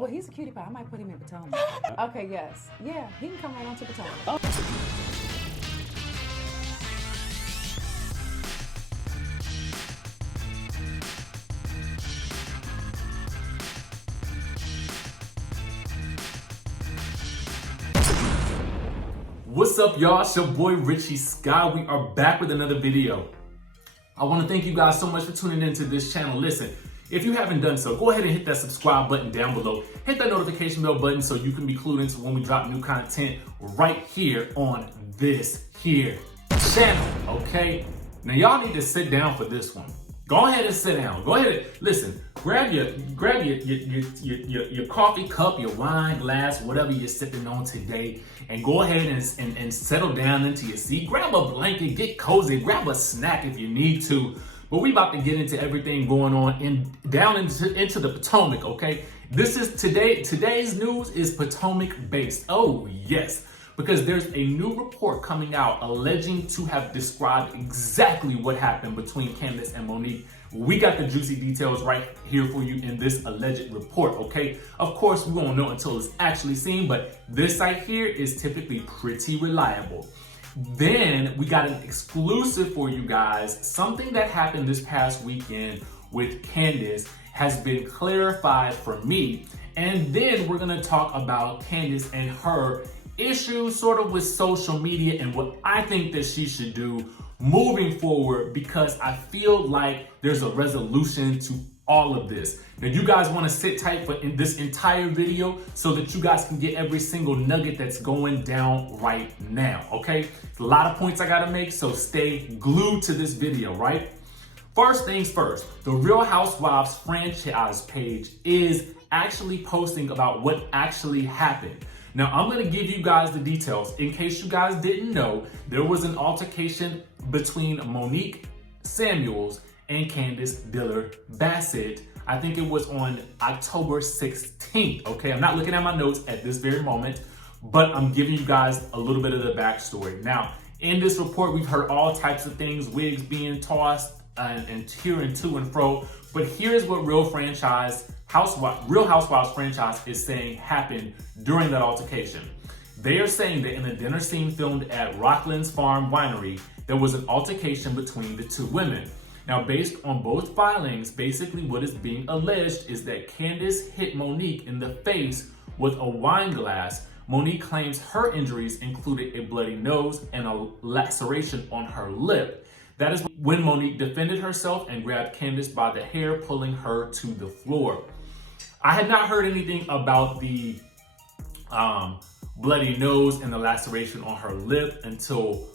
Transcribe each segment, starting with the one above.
Well, he's a cutie pie. I might put him in Potomac. Okay, yes. Yeah, he can come right on to Potomac. Oh. What's up, y'all? It's your boy Richie Sky. We are back with another video. I want to thank you guys so much for tuning into this channel. Listen, if you haven't done so, go ahead and hit that subscribe button down below. Hit that notification bell button so you can be clued into when we drop new content right here on this here channel, okay? Now, y'all need to sit down for this one. Go ahead and sit down. Go ahead and listen. Grab your coffee cup, your wine glass, whatever you're sipping on today, and go ahead and settle down into your seat. Grab a blanket, get cozy, grab a snack if you need to. But we about to get into everything going on down into the Potomac, okay? This is today's news is Potomac based. Oh yes, because there's a new report coming out alleging to have described exactly what happened between Candiace and Monique. We got the juicy details right here for you in this alleged report, okay? Of course, we won't know until it's actually seen, but this site here is typically pretty reliable. Then we got an exclusive for you guys. Something that happened this past weekend with Candiace has been clarified for me. And then we're gonna talk about Candiace and her issues sort of with social media and what I think that she should do moving forward, because I feel like there's a resolution to all of this. Now, you guys want to sit tight for this entire video so that you guys can get every single nugget that's going down right now, okay? A lot of points I gotta make, so stay glued to this video, right? First things first, the Real Housewives franchise page is actually posting about what actually happened. Now, I'm gonna give you guys the details. In case you guys didn't know, there was an altercation between Monique Samuels and Candiace Dillard Bassett. I think it was on October 16th, okay? I'm not looking at my notes at this very moment, but I'm giving you guys a little bit of the backstory. Now, in this report, we've heard all types of things, wigs being tossed and tearing to and fro, but here's what Real Housewives franchise is saying happened during that altercation. They are saying that in the dinner scene filmed at Rockland's Farm Winery, there was an altercation between the two women. Now, based on both filings, basically what is being alleged is that Candiace hit Monique in the face with a wine glass. Monique claims her injuries included a bloody nose and a laceration on her lip. That is when Monique defended herself and grabbed Candiace by the hair, pulling her to the floor. I had not heard anything about the bloody nose and the laceration on her lip until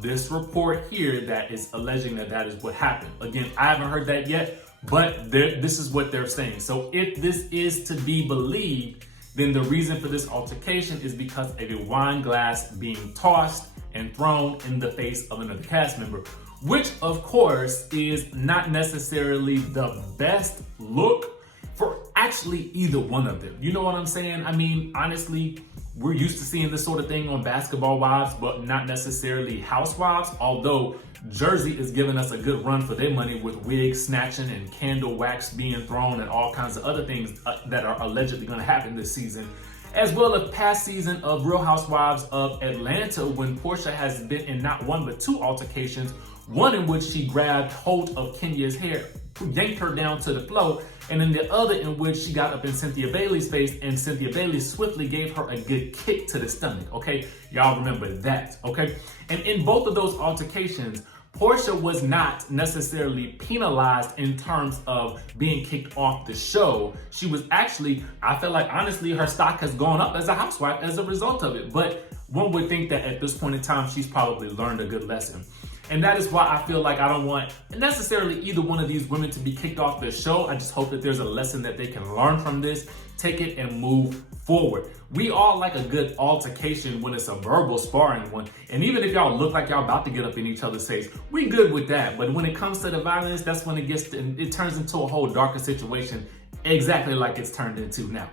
this report here that is alleging that that is what happened. Again, I haven't heard that yet, but this is what they're saying. So if this is to be believed, then the reason for this altercation is because of a wine glass being tossed and thrown in the face of another cast member, which of course is not necessarily the best look for actually either one of them. You know what I'm saying? I mean, honestly, we're used to seeing this sort of thing on Basketball Wives, but not necessarily Housewives, although Jersey is giving us a good run for their money with wig snatching and candle wax being thrown and all kinds of other things that are allegedly gonna happen this season, as well as past season of Real Housewives of Atlanta, when Porsha has been in not one but two altercations, one in which she grabbed hold of Kenya's hair, yanked her down to the floor, and then the other in which she got up in Cynthia Bailey's face and Cynthia Bailey swiftly gave her a good kick to the stomach, okay? Y'all remember that, okay? And in both of those altercations, Porsha was not necessarily penalized in terms of being kicked off the show. She was actually, I feel like honestly, her stock has gone up as a housewife as a result of it. But one would think that at this point in time, she's probably learned a good lesson. And that is why I feel like I don't want necessarily either one of these women to be kicked off the show. I just hope that there's a lesson that they can learn from this, take it and move forward. We all like a good altercation when it's a verbal sparring one. And even if y'all look like y'all about to get up in each other's face, we good with that. But when it comes to the violence, that's when it turns into a whole darker situation, exactly like it's turned into now.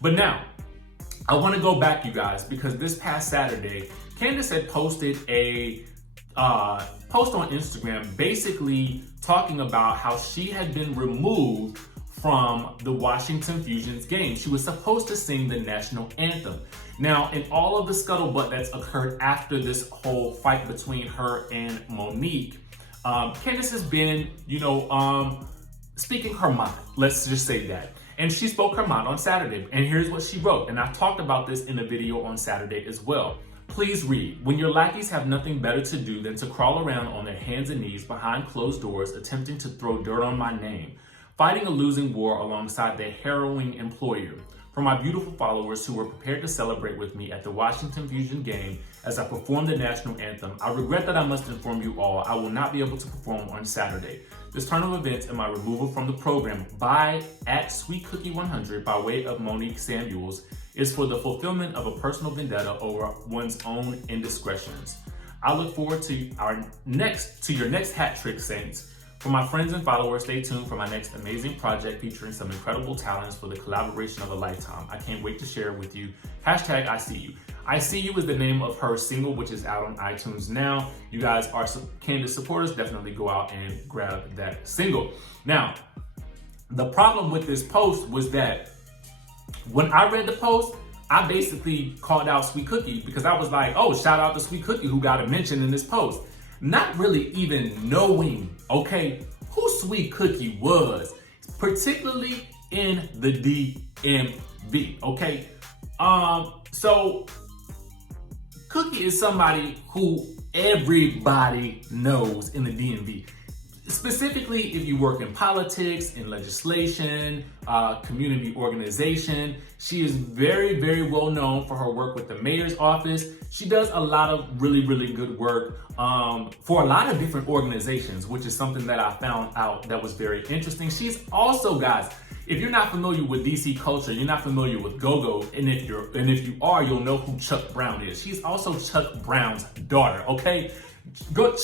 But now, I want to go back, you guys, because this past Saturday, Candiace had posted a post on Instagram basically talking about how she had been removed from the Washington Fusion's game. She was supposed to sing the national anthem. Now, in all of the scuttlebutt that's occurred after this whole fight between her and Monique, Candiace has been, speaking her mind. Let's just say that. And she spoke her mind on Saturday. And here's what she wrote. And I talked about this in a video on Saturday as well. Please read. When your lackeys have nothing better to do than to crawl around on their hands and knees behind closed doors, attempting to throw dirt on my name, fighting a losing war alongside their harrowing employer. For my beautiful followers who were prepared to celebrate with me at the Washington Fusion game as I performed the national anthem, I regret that I must inform you all I will not be able to perform on Saturday. This turn of events and my removal from the program by @SweetCookie100 by way of Monique Samuels is for the fulfillment of a personal vendetta over one's own indiscretions. I look forward to your next hat trick, Saints. For my friends and followers, stay tuned for my next amazing project featuring some incredible talents for the collaboration of a lifetime. I can't wait to share it with you. Hashtag I See You. I See You is the name of her single, which is out on iTunes now. You guys are Candiace supporters. Definitely go out and grab that single. Now, the problem with this post was that when I read the post, I basically called out Sweet Cookie because I was like, oh, shout out to Sweet Cookie who got a mention in this post. Not really even knowing, okay, who Sweet Cookie was, particularly in the DMV, okay? So Cookie is somebody who everybody knows in the DMV. Specifically, if you work in politics, in legislation, community organization, she is very, very well known for her work with the mayor's office. She does a lot of really, really good work for a lot of different organizations, which is something that I found out that was very interesting. She's also, guys, if you're not familiar with DC culture, you're not familiar with Go-Go, and if you are, you'll know who Chuck Brown is. She's also Chuck Brown's daughter, okay?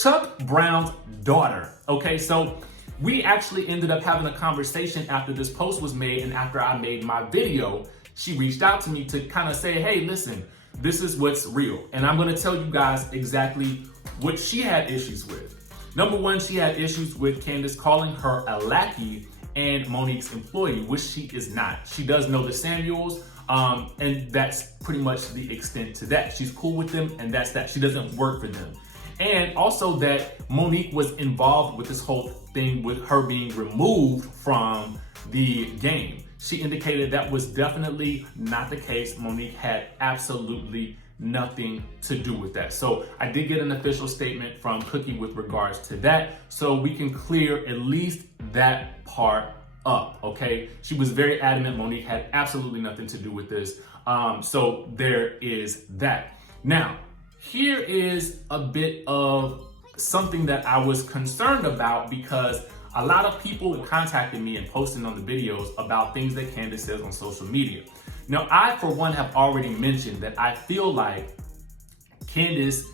Chuck Brown's daughter, okay? So we actually ended up having a conversation after this post was made and after I made my video. She reached out to me to kind of say, hey, listen, this is what's real. And I'm gonna tell you guys exactly what she had issues with. Number one, she had issues with Candiace calling her a lackey and Monique's employee, which she is not. She does know the Samuels, and that's pretty much the extent to that. She's cool with them, and that's that. She doesn't work for them. And also that Monique was involved with this whole thing with her being removed from the game. She indicated that was definitely not the case. Monique had absolutely nothing to do with that. So I did get an official statement from Cookie with regards to that, so we can clear at least that part up, okay? She was very adamant Monique had absolutely nothing to do with this. So there is that. Now, here is a bit of something that I was concerned about because a lot of people contacted me and posting on the videos about things that Candiace says on social media. Now, I, for one, have already mentioned that I feel like Candiace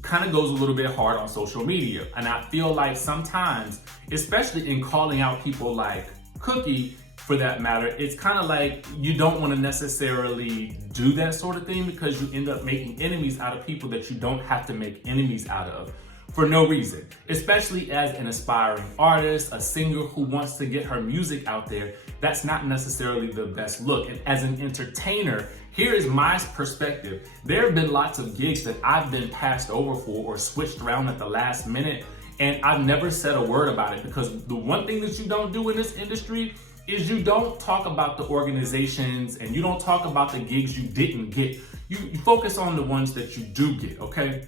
kind of goes a little bit hard on social media. And I feel like sometimes, especially in calling out people like Cookie, for that matter, it's kind of like you don't want to necessarily do that sort of thing because you end up making enemies out of people that you don't have to make enemies out of for no reason, especially as an aspiring artist, a singer who wants to get her music out there. That's not necessarily the best look. And as an entertainer, here is my perspective. There have been lots of gigs that I've been passed over for or switched around at the last minute, and I've never said a word about it because the one thing that you don't do in this industry is you don't talk about the organizations and you don't talk about the gigs you didn't get. You focus on the ones that you do get, okay?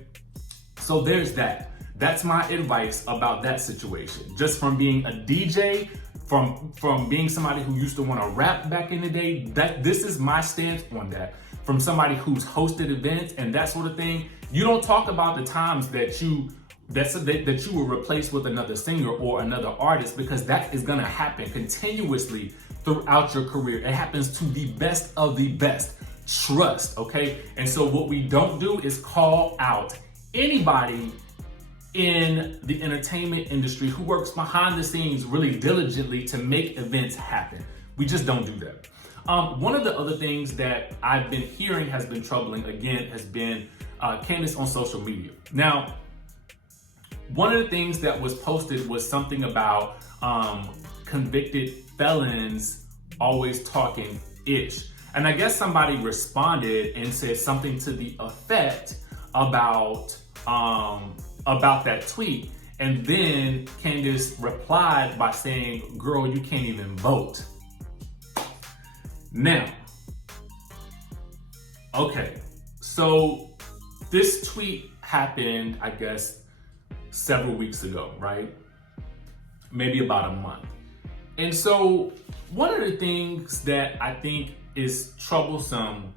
So there's that. That's my advice about that situation. Just from being a DJ, from being somebody who used to want to rap back in the day, this is my stance on that. From somebody who's hosted events and that sort of thing, you don't talk about the times that you were replaced with another singer or another artist, because that is gonna happen continuously throughout your career. It happens to the best of the best. Trust, okay? And so what we don't do is call out anybody in the entertainment industry who works behind the scenes really diligently to make events happen. We just don't do that. One of the other things that I've been hearing has been troubling, again, has been Candiace on social media. Now, one of the things that was posted was something about convicted felons always talking ish. And I guess somebody responded and said something to the effect about that tweet. And then Candiace replied by saying, girl, you can't even vote. Now, okay, so this tweet happened, I guess, several weeks ago, right? Maybe about a month. And so one of the things that I think is troublesome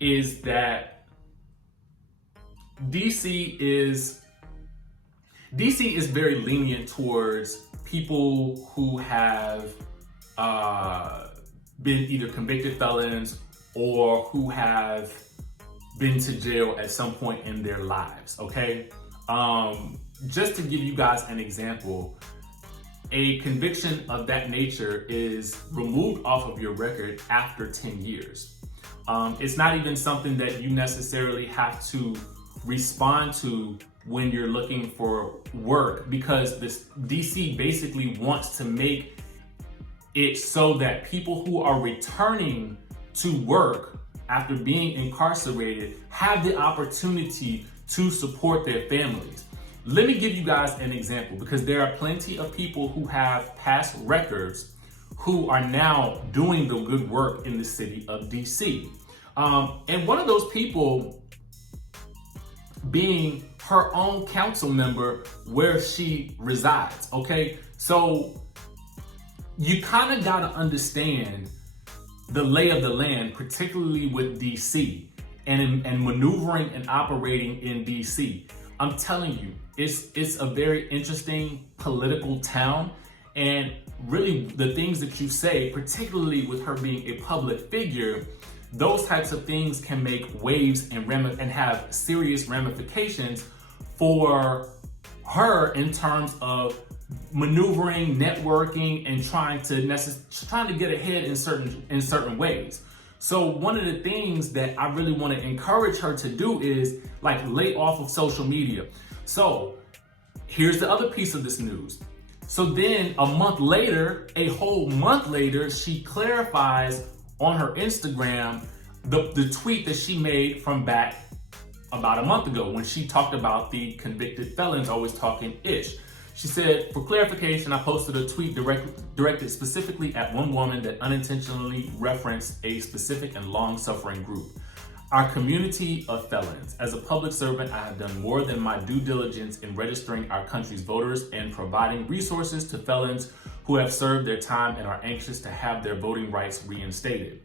is that DC is very lenient towards people who have been either convicted felons or who have been to jail at some point in their lives, okay? Just to give you guys an example, a conviction of that nature is removed off of your record after 10 years. It's not even something that you necessarily have to respond to when you're looking for work, because this DC basically wants to make it so that people who are returning to work after being incarcerated have the opportunity to support their families. Let me give you guys an example, because there are plenty of people who have past records who are now doing the good work in the city of DC. And one of those people being her own council member where she resides, okay? So you kind of got to understand the lay of the land, particularly with DC and maneuvering and operating in DC. I'm telling you, it's a very interesting political town, and really the things that you say, particularly with her being a public figure, those types of things can make waves and have serious ramifications for her in terms of maneuvering, networking, and trying to get ahead in certain ways. So one of the things that I really want to encourage her to do is like lay off of social media. So here's the other piece of this news. So then a whole month later, she clarifies on her Instagram the tweet that she made from back about a month ago when she talked about the convicted felons always talking ish. She said, for clarification, I posted a tweet directed specifically at one woman that unintentionally referenced a specific and long-suffering group. Our community of felons. As a public servant, I have done more than my due diligence in registering our country's voters and providing resources to felons who have served their time and are anxious to have their voting rights reinstated.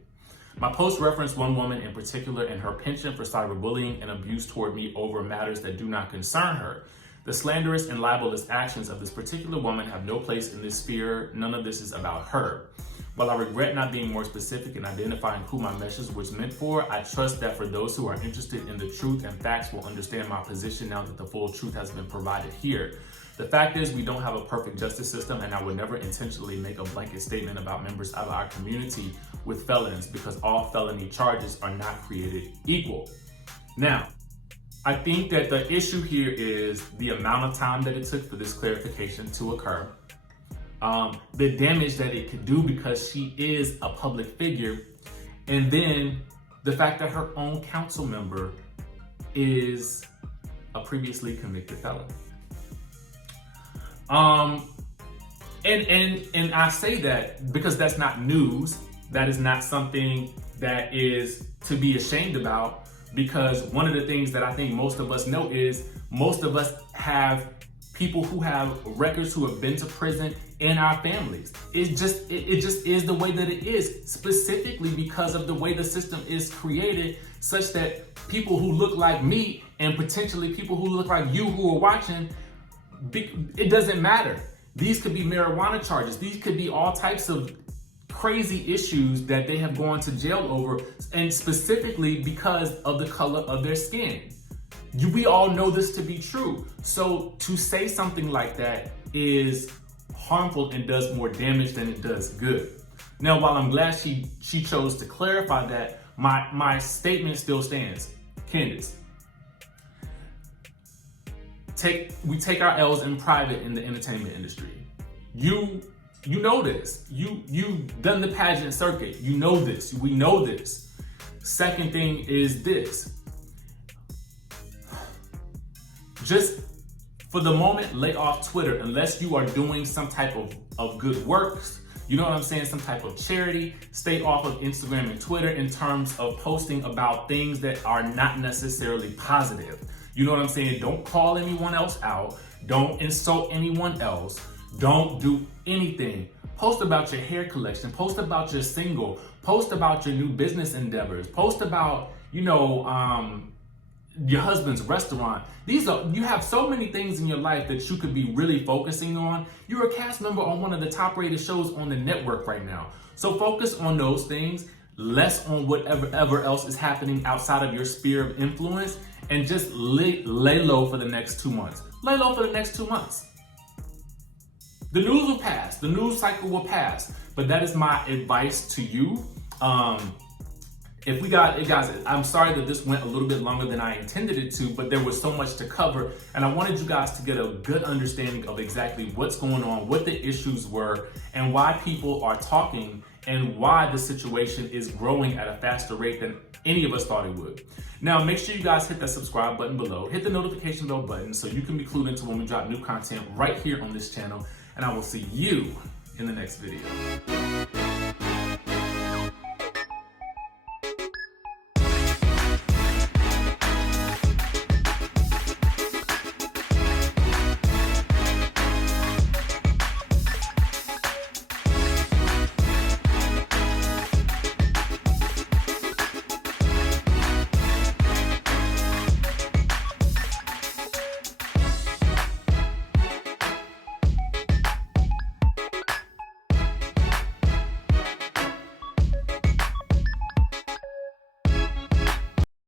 My post referenced one woman in particular and her penchant for cyberbullying and abuse toward me over matters that do not concern her. The slanderous and libelous actions of this particular woman have no place in this sphere. None of this is about her. While I regret not being more specific in identifying who my message was meant for, I trust that for those who are interested in the truth and facts will understand my position now that the full truth has been provided here. The fact is, we don't have a perfect justice system, and I would never intentionally make a blanket statement about members of our community with felons, because all felony charges are not created equal. Now, I think that the issue here is the amount of time that it took for this clarification to occur, the damage that it could do because she is a public figure, and then the fact that her own council member is a previously convicted felon. And I say that because that's not news. That is not something that is to be ashamed about, because one of the things that I think most of us know is most of us have people who have records who have been to prison in our families. It just is the way that it is, specifically because of the way the system is created, such that people who look like me and potentially people who look like you who are watching, it doesn't matter. These could be marijuana charges. These could be all types of crazy issues that they have gone to jail over, and specifically because of the color of their skin. We all know this to be true. So to say something like that is harmful and does more damage than it does good. Now, while I'm glad she chose to clarify that, my statement still stands. Candiace, we take our L's in private in the entertainment industry. You You know this. You've done the pageant circuit. You know this. We know this. Second thing is this. Just for the moment, lay off Twitter unless you are doing some type of good works. You know what I'm saying? Some type of charity. Stay off of Instagram and Twitter in terms of posting about things that are not necessarily positive. You know what I'm saying? Don't call anyone else out. Don't insult anyone else. Don't do anything. Post about your hair collection. Post about your single. Post about your new business endeavors. Post about, your husband's restaurant. You have so many things in your life that you could be really focusing on. You're a cast member on one of the top rated shows on the network right now. So focus on those things, less on whatever else is happening outside of your sphere of influence, and just lay low for the next 2 months. Lay low for the next 2 months. The news will pass. The news cycle will pass. But that is my advice to you. Guys, I'm sorry that this went a little bit longer than I intended it to, but there was so much to cover, and I wanted you guys to get a good understanding of exactly what's going on, what the issues were, and why people are talking, and why the situation is growing at a faster rate than any of us thought it would. Now, make sure you guys hit that subscribe button below, hit the notification bell button so you can be clued into when we drop new content right here on this channel, and I will see you in the next video.